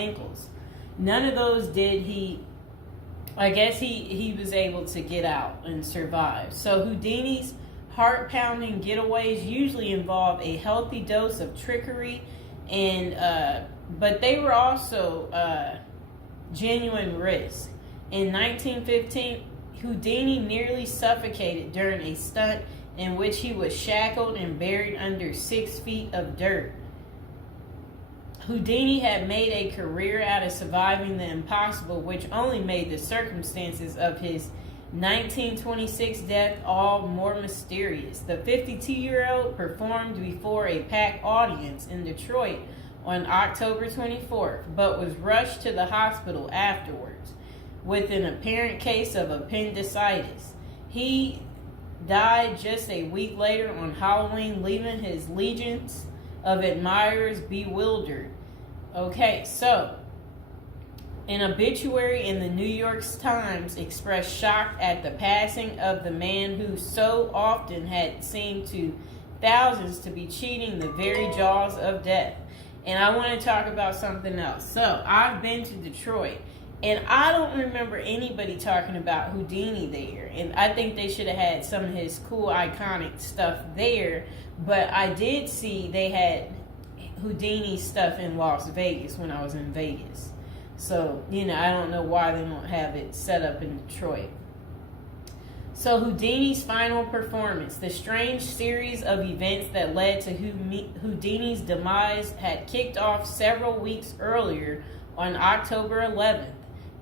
ankles. None of those did he. I guess he was able to get out and survive. So Houdini's heart-pounding getaways usually involve a healthy dose of trickery, and but they were also genuine risks. In 1915, Houdini nearly suffocated during a stunt in which he was shackled and buried under 6 feet of dirt. Houdini had made a career out of surviving the impossible, which only made the circumstances of his 1926 death all more mysterious. The 52-year-old performed before a packed audience in Detroit on October 24th, but was rushed to the hospital afterwards with an apparent case of appendicitis. He died just a week later on Halloween, leaving his legions of admirers bewildered. Okay, so an obituary in the New York Times expressed shock at the passing of the man who so often had seemed to thousands to be cheating the very jaws of death. And I want to talk about something else. So I've been to Detroit, and I don't remember anybody talking about Houdini there. And I think they should have had some of his cool, iconic stuff there. But I did see they had Houdini stuff in Las Vegas when I was in Vegas. So, I don't know why they don't have it set up in Detroit. So Houdini's final performance, the strange series of events that led to Houdini's demise, had kicked off several weeks earlier on October 11th,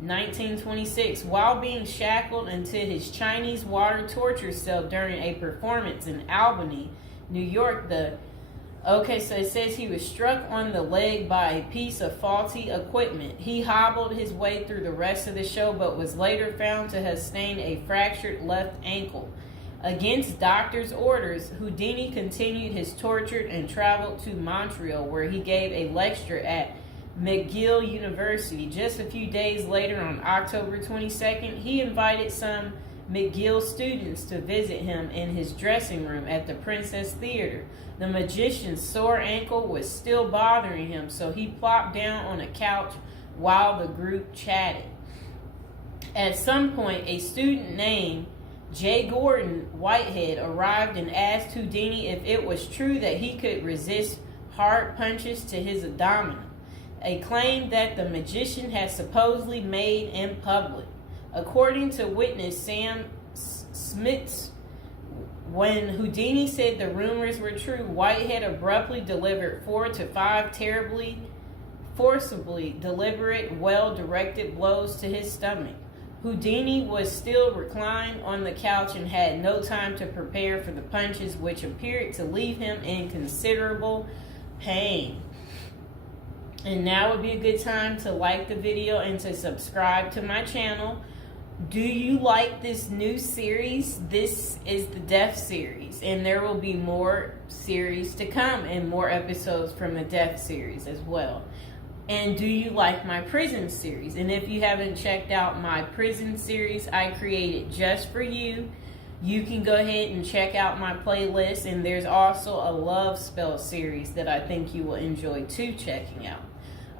1926, while being shackled into his Chinese water torture cell during a performance in Albany, New York. So it says he was struck on the leg by a piece of faulty equipment. He hobbled his way through the rest of the show, but was later found to have sustained a fractured left ankle. Against doctors' orders, Houdini continued his torture and traveled to Montreal, where he gave a lecture at McGill University. Just a few days later, on October 22nd, he invited some McGill students to visit him in his dressing room at the Princess Theater. The magician's sore ankle was still bothering him, so he plopped down on a couch while the group chatted. At some point, a student named J. Gordon Whitehead arrived and asked Houdini if it was true that he could resist hard punches to his abdomen, a claim that the magician had supposedly made in public. According to witness Sam Smits, when Houdini said the rumors were true, Whitehead abruptly delivered 4 to 5 terribly, forcibly deliberate, well-directed blows to his stomach. Houdini was still reclined on the couch and had no time to prepare for the punches, which appeared to leave him in considerable pain. And now would be a good time to like the video and to subscribe to my channel. Do you like this new series? This is the Death series, and there will be more series to come and more episodes from the Death series as well. And do you like my prison series? And if you haven't checked out my prison series I created just for you, you can go ahead and check out my playlist. And there's also a love spell series that I think you will enjoy too checking out.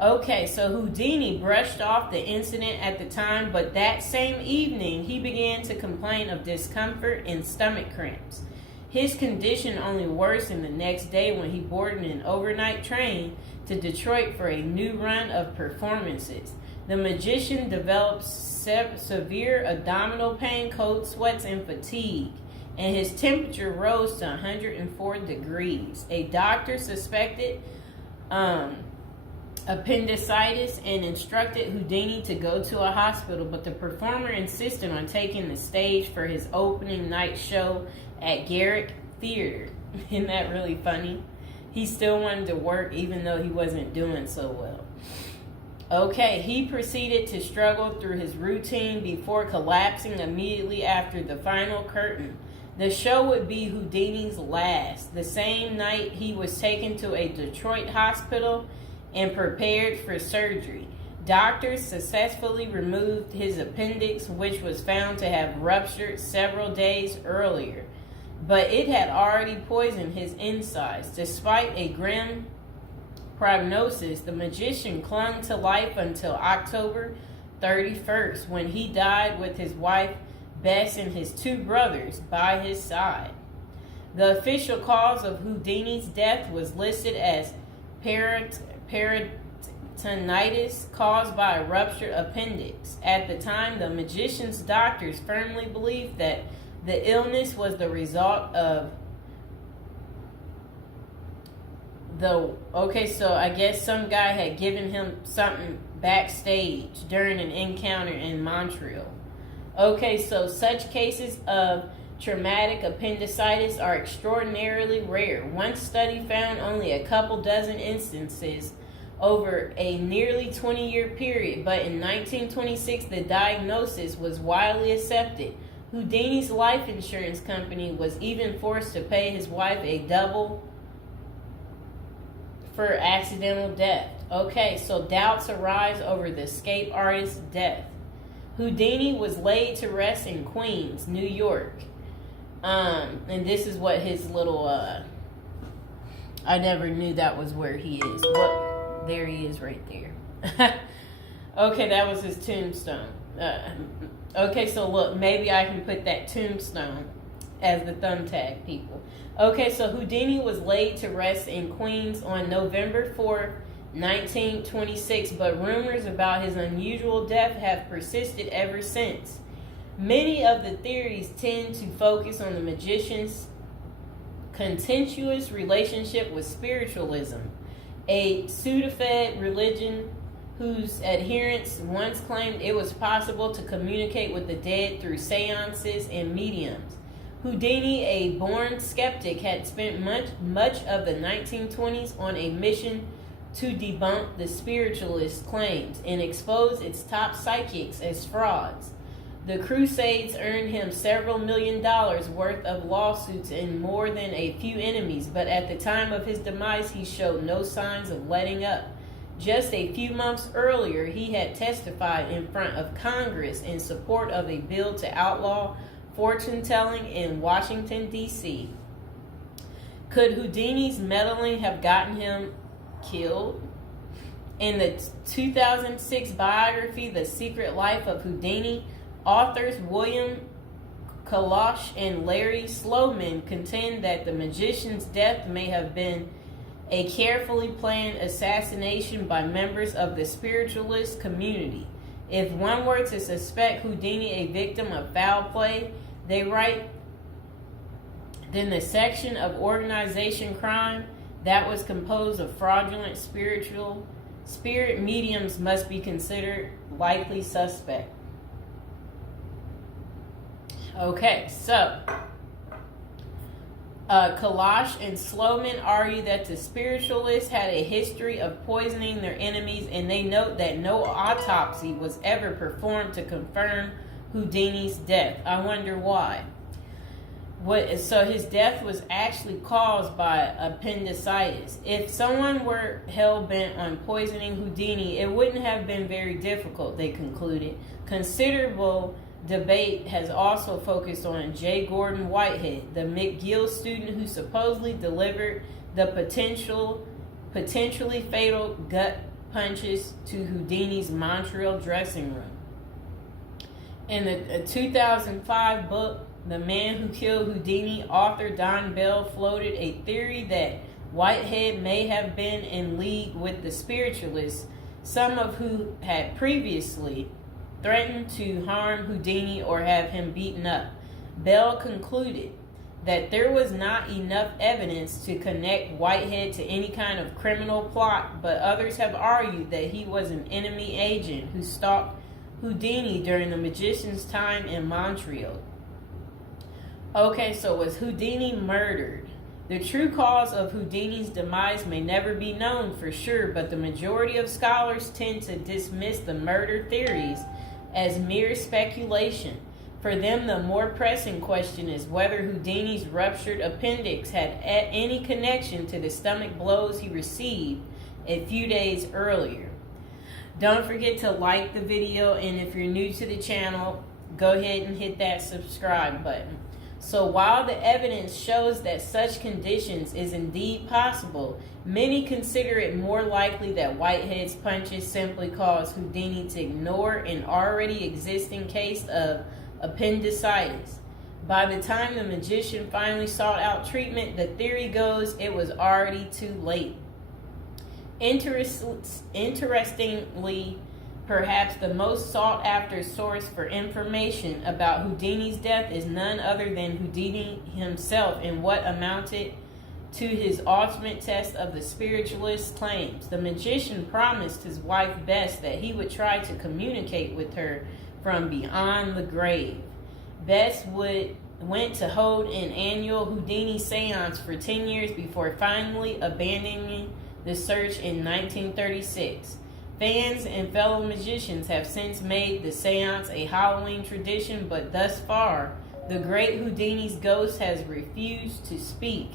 Okay, so Houdini brushed off the incident at the time, but that same evening he began to complain of discomfort and stomach cramps. His condition only worsened the next day when he boarded an overnight train to Detroit for a new run of performances. The magician developed severe abdominal pain, cold sweats, and fatigue, and his temperature rose to 104 degrees. A doctor suspected appendicitis and instructed Houdini to go to a hospital, but the performer insisted on taking the stage for his opening night show at Garrick Theater. Isn't that really funny? He still wanted to work even though he wasn't doing so well. Okay, he proceeded to struggle through his routine before collapsing immediately after the final curtain. The show would be Houdini's last. The same night, he was taken to a Detroit hospital and prepared for surgery. Doctors successfully removed his appendix, which was found to have ruptured several days earlier, but it had already poisoned his insides. Despite a grim prognosis, the magician clung to life until October 31st, when he died with his wife Bess and his two brothers by his side. The official cause of Houdini's death was listed as peritonitis caused by a ruptured appendix. At the time, the magician's doctors firmly believed that the illness was the result of so I guess some guy had given him something backstage during an encounter in Montreal. Okay, so such cases of traumatic appendicitis are extraordinarily rare. One study found only a couple dozen instances over a nearly 20-year period, but in 1926 the diagnosis was widely accepted. Houdini's life insurance company was even forced to pay his wife a double for accidental death. Okay, so doubts arise over the escape artist's death. Houdini was laid to rest in Queens, New York. And this is what his little, I never knew that was where he is. Well, there he is right there. Okay, that was his tombstone. Okay, so look, maybe I can put that tombstone as the thumbtack, people. Okay, so Houdini was laid to rest in Queens on November 4th, 1926, but rumors about his unusual death have persisted ever since. Many of the theories tend to focus on the magician's contentious relationship with spiritualism, a pseudo-fed religion whose adherents once claimed it was possible to communicate with the dead through seances and mediums. Houdini, a born skeptic, had spent much of the 1920s on a mission to debunk the spiritualist claims and expose its top psychics as frauds. The Crusades earned him several $1 million worth of lawsuits and more than a few enemies, but at the time of his demise, he showed no signs of letting up. Just a few months earlier, he had testified in front of Congress in support of a bill to outlaw fortune-telling in Washington, D.C. Could Houdini's meddling have gotten him killed? In the 2006 biography, The Secret Life of Houdini, authors William Kalash and Larry Sloman contend that the magician's death may have been a carefully planned assassination by members of the spiritualist community. If one were to suspect Houdini a victim of foul play, they write, then the section of organization crime that was composed of fraudulent spirit mediums must be considered likely suspect. Okay, so Kalash and Sloman argue that the spiritualists had a history of poisoning their enemies, and they note that no autopsy was ever performed to confirm Houdini's death. I wonder why. So his death was actually caused by appendicitis. If someone were hell-bent on poisoning Houdini, it wouldn't have been very difficult, they concluded. Considerable debate has also focused on J. Gordon Whitehead, the McGill student who supposedly delivered the potentially fatal gut punches to Houdini's Montreal dressing room. In the 2005 book, The Man Who Killed Houdini, author Don Bell floated a theory that Whitehead may have been in league with the spiritualists, some of who had previously threatened to harm Houdini or have him beaten up. Bell concluded that there was not enough evidence to connect Whitehead to any kind of criminal plot, but others have argued that he was an enemy agent who stalked Houdini during the magician's time in Montreal. Okay, so was Houdini murdered? The true cause of Houdini's demise may never be known for sure, but the majority of scholars tend to dismiss the murder theories as mere speculation. For them, the more pressing question is whether Houdini's ruptured appendix had any connection to the stomach blows he received a few days earlier. Don't forget to like the video, and if you're new to the channel, go ahead and hit that subscribe button. So while the evidence shows that such conditions is indeed possible, many consider it more likely that Whitehead's punches simply caused Houdini to ignore an already existing case of appendicitis. By the time the magician finally sought out treatment, the theory goes it was already too late. Interestingly, perhaps the most sought after source for information about Houdini's death is none other than Houdini himself in what amounted to his ultimate test of the spiritualist's claims. The magician promised his wife Bess that he would try to communicate with her from beyond the grave. Bess went to hold an annual Houdini seance for 10 years before finally abandoning the search in 1936. Fans and fellow magicians have since made the seance a Halloween tradition, but thus far, the great Houdini's ghost has refused to speak.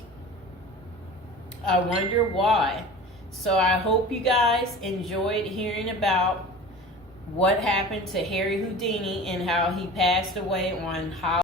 I wonder why. So I hope you guys enjoyed hearing about what happened to Harry Houdini and how he passed away on Halloween.